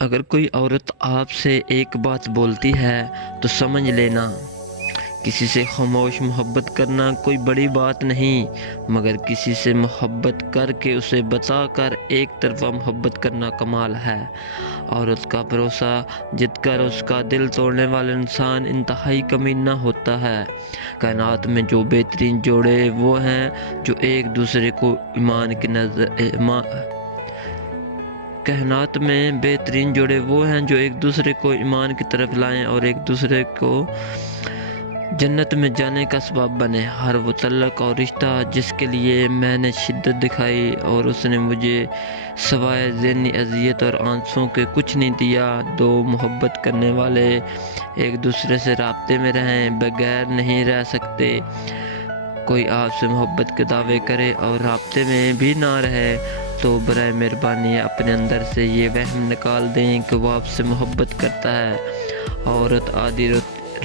اگر کوئی عورت آپ سے ایک بات بولتی ہے تو سمجھ لینا کسی سے خاموش محبت کرنا کوئی بڑی بات نہیں، مگر کسی سے محبت کر کے اسے بتا کر ایک طرفہ محبت کرنا کمال ہے۔ عورت کا بھروسہ جیت کر اس کا دل توڑنے والا انسان انتہائی کمینہ ہوتا ہے۔ کائنات میں جو بہترین جوڑے وہ ہیں جو ایک دوسرے کو ایمان کی طرف لائیں اور ایک دوسرے کو جنت میں جانے کا سبب بنے۔ ہر وہ تعلق اور رشتہ جس کے لیے میں نے شدت دکھائی اور اس نے مجھے سوائے ذہنی اذیت اور آنسوؤں کے کچھ نہیں دیا۔ دو محبت کرنے والے ایک دوسرے سے رابطے میں رہیں، بغیر نہیں رہ سکتے۔ کوئی آپ سے محبت کے دعوے کرے اور رابطے میں بھی نہ رہے تو برائے مہربانی اپنے اندر سے یہ وہم نکال دیں کہ وہ آپ سے محبت کرتا ہے۔ عورت آدھی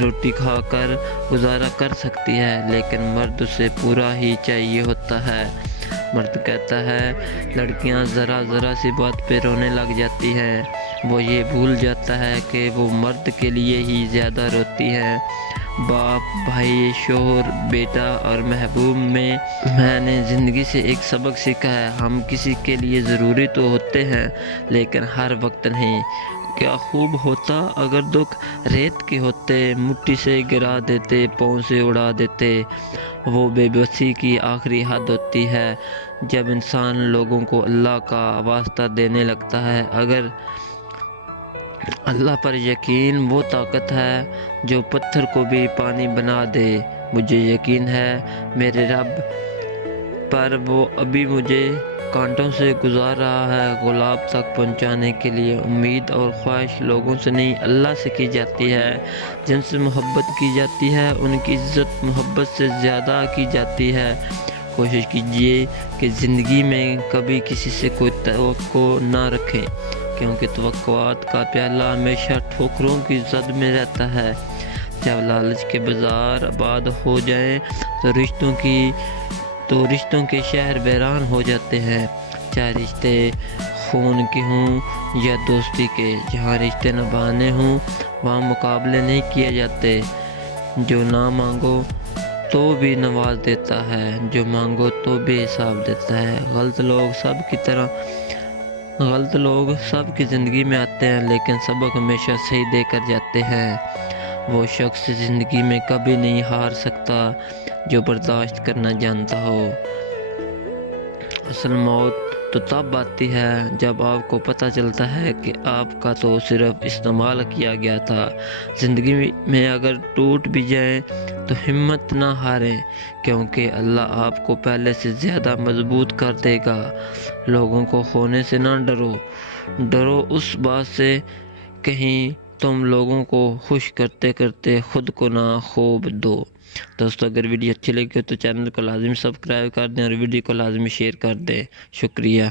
روٹی کھا کر گزارا کر سکتی ہے، لیکن مرد اسے پورا ہی چاہیے ہوتا ہے۔ مرد کہتا ہے لڑکیاں ذرا سی بات پہ رونے لگ جاتی ہیں، وہ یہ بھول جاتا ہے کہ وہ مرد کے لیے ہی زیادہ روتی ہیں۔ باپ، بھائی، شوہر، بیٹا اور محبوب میں نے زندگی سے ایک سبق سیکھا ہے، ہم کسی کے لیے ضروری تو ہوتے ہیں لیکن ہر وقت نہیں۔ کیا خوب ہوتا اگر دکھ ریت کے ہوتے، مٹی سے گرا دیتے، پاؤں سے اڑا دیتے۔ وہ بے بسی کی آخری حد ہوتی ہے جب انسان لوگوں کو اللہ کا واسطہ دینے لگتا ہے۔ اگر اللہ پر یقین وہ طاقت ہے جو پتھر کو بھی پانی بنا دے۔ مجھے یقین ہے میرے رب پر، وہ ابھی مجھے کانٹوں سے گزار رہا ہے۔ گلاب تک پہنچانے کے لیے امید اور خواہش لوگوں سے نہیں اللہ سے کی جاتی ہے۔ جن سے محبت کی جاتی ہے ان کی عزت محبت سے زیادہ کی جاتی ہے۔ کوشش کیجیے کہ زندگی میں کبھی کسی سے کوئی توقع نہ رکھیں، کیونکہ توقعات کا پیالہ ہمیشہ ٹھوکروں کی زد میں رہتا ہے۔ جب لالچ کے بازار آباد ہو جائیں تو رشتوں کے شہر ویران ہو جاتے ہیں۔ چاہے رشتے خون کے ہوں یا دوستی کے، جہاں رشتے نبھانے ہوں وہاں مقابلے نہیں کیے جاتے۔ جو نہ مانگو تو بھی نواز دیتا ہے، جو مانگو تو بھی حساب دیتا ہے۔ غلط لوگ سب کی زندگی میں آتے ہیں لیکن سبق ہمیشہ صحیح دے کر جاتے ہیں۔ وہ شخص زندگی میں کبھی نہیں ہار سکتا جو برداشت کرنا جانتا ہو۔ اصل موت تو تب آتی ہے جب آپ کو پتہ چلتا ہے کہ آپ کا تو صرف استعمال کیا گیا تھا۔ زندگی میں اگر ٹوٹ بھی جائیں تو ہمت نہ ہاریں، کیونکہ اللہ آپ کو پہلے سے زیادہ مضبوط کر دے گا۔ لوگوں کو کھونے سے نہ ڈرو اس بات سے کہیں تم لوگوں کو خوش کرتے کرتے خود کو نہ کھو دو۔ دوستو، اگر ویڈیو اچھی لگی تو چینل کو لازمی سبسکرائب کر دیں اور ویڈیو کو لازمی شیئر کر دیں۔ شکریہ۔